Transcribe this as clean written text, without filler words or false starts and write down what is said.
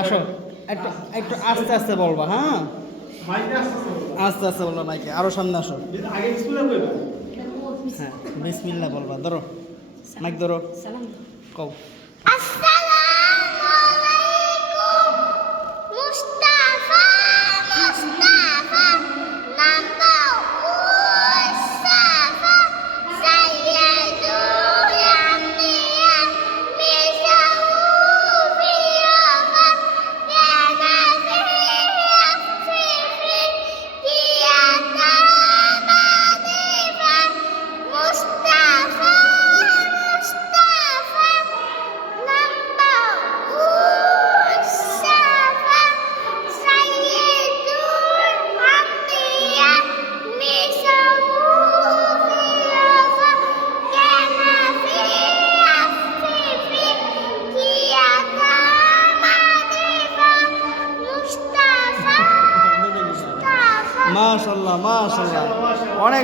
আসো, একটু একটু আস্তে আস্তে বলবা, হ্যাঁ আস্তে আস্তে বলবা মাইকে, আরো সামনে আসো। হ্যাঁ, বিসমিল্লাহ বলবা, ধরো মাইক ধরো, কও। মাশাআল্লাহ মাশাআল্লাহ, অনেক